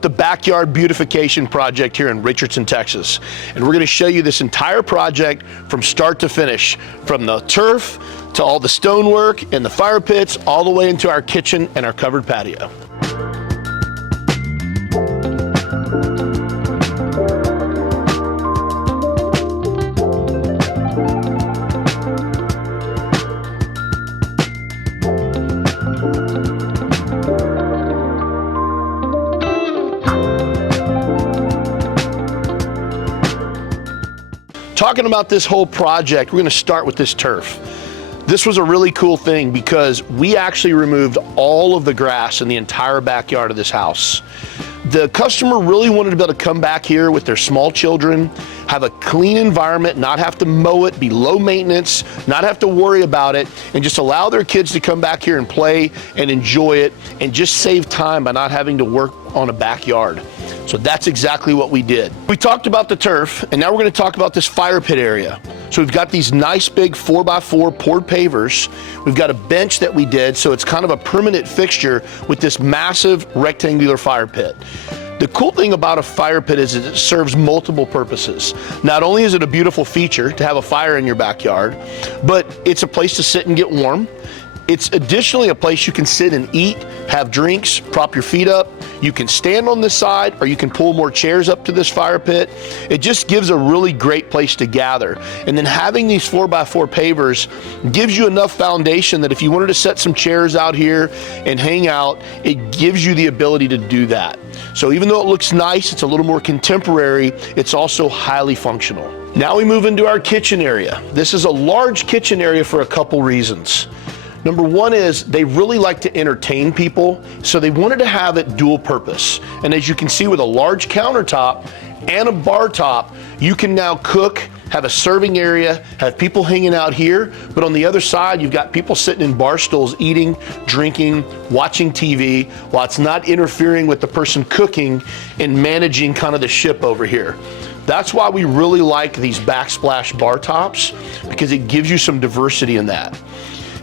with the Backyard Beautification project here in Richardson, Texas. And we're going to show you this entire project from start to finish, from the turf to all the stonework and the fire pits, all the way into our kitchen and our covered patio. Talking about this whole project, we're going to start with this turf. This was a really cool thing because we actually removed all of the grass in the entire backyard of this house. The customer really wanted to be able to come back here with their small children, have a clean environment, not have to mow it, be low maintenance, not have to worry about it, and just allow their kids to come back here and play and enjoy it and just save time by not having to work on a backyard. So that's exactly what we did. We talked about the turf, and now we're going to talk about this fire pit area. So we've got these nice big 4x4 poured pavers. We've got a bench that we did, so it's kind of a permanent fixture with this massive rectangular fire pit. The cool thing about a fire pit is that it serves multiple purposes. Not only is it a beautiful feature to have a fire in your backyard, but it's a place to sit and get warm. It's additionally a place you can sit and eat, have drinks, prop your feet up. You can stand on this side, or you can pull more chairs up to this fire pit. It just gives a really great place to gather. And then having these 4x4 pavers gives you enough foundation that if you wanted to set some chairs out here and hang out, it gives you the ability to do that. So even though it looks nice, it's a little more contemporary, it's also highly functional. Now we move into our kitchen area. This is a large kitchen area for a couple reasons. Number one is they really like to entertain people, so they wanted to have it dual purpose. And as you can see, with a large countertop and a bar top, you can now cook, have a serving area, have people hanging out here, but on the other side, you've got people sitting in bar stools, eating, drinking, watching TV, while it's not interfering with the person cooking and managing kind of the ship over here. That's why we really like these backsplash bar tops, because it gives you some diversity in that.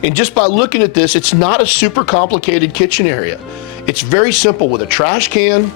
And just by looking at this, it's not a super complicated kitchen area. It's very simple with a trash can,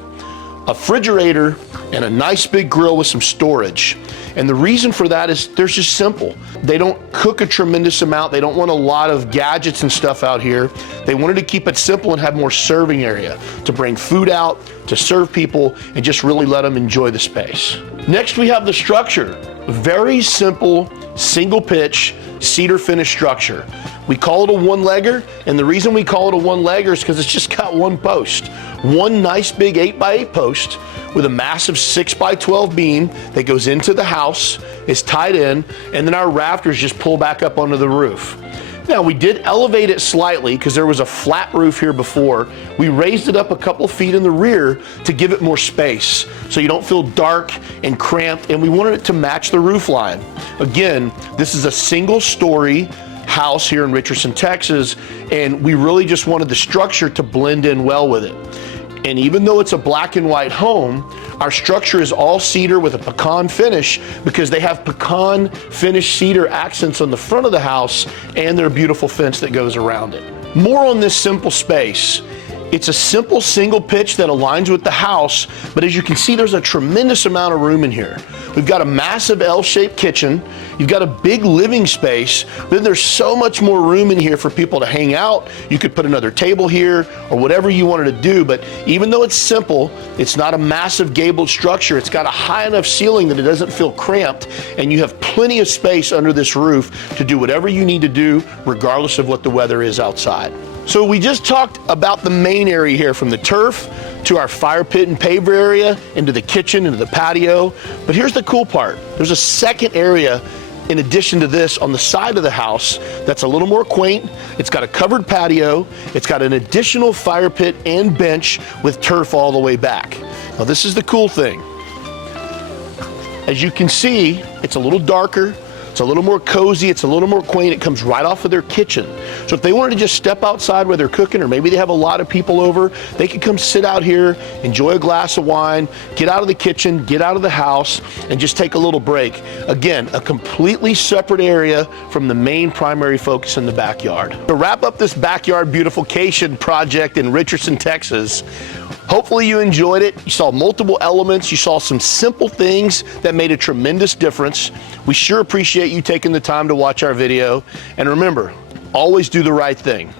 a refrigerator, and a nice big grill with some storage. And the reason for that is they're just simple. They don't cook a tremendous amount. They don't want a lot of gadgets and stuff out here. They wanted to keep it simple and have more serving area to bring food out, to serve people, and just really let them enjoy the space. Next, we have the structure. Very simple, single pitch, cedar finish structure. We call it a one-legger, and the reason we call it a one-legger is because it's just got one post. One nice big 8x8 post with a massive 6x12 beam that goes into the house, is tied in, and then our rafters just pull back up onto the roof. Now, we did elevate it slightly because there was a flat roof here before. We raised it up a couple feet in the rear to give it more space so you don't feel dark and cramped, and we wanted it to match the roof line. Again, this is a single-story house here in Richardson, Texas, and we really just wanted the structure to blend in well with it. And even though it's a black and white home, our structure is all cedar with a pecan finish because they have pecan finished cedar accents on the front of the house and their beautiful fence that goes around it. More on this simple space. It's a simple single pitch that aligns with the house, but as you can see, there's a tremendous amount of room in here. We've got a massive L-shaped kitchen. You've got a big living space. Then there's so much more room in here for people to hang out. You could put another table here or whatever you wanted to do, but even though it's simple, it's not a massive gabled structure. It's got a high enough ceiling that it doesn't feel cramped, and you have plenty of space under this roof to do whatever you need to do, regardless of what the weather is outside. So we just talked about the main area here, from the turf to our fire pit and paver area, into the kitchen, into the patio. But here's the cool part. There's a second area in addition to this on the side of the house that's a little more quaint. It's got a covered patio. It's got an additional fire pit and bench with turf all the way back. Now this is the cool thing. As you can see, it's a little darker. It's a little more cozy, it's a little more quaint. It comes right off of their kitchen. So if they wanted to just step outside where they're cooking, or maybe they have a lot of people over, they could come sit out here, enjoy a glass of wine, get out of the kitchen, get out of the house, and just take a little break. Again, a completely separate area from the main primary focus in the backyard. To wrap up this backyard beautification project in Richardson, Texas, Hopefully you enjoyed it. You saw multiple elements. You saw some simple things that made a tremendous difference. We sure appreciate you taking the time to watch our video. And remember, always do the right thing.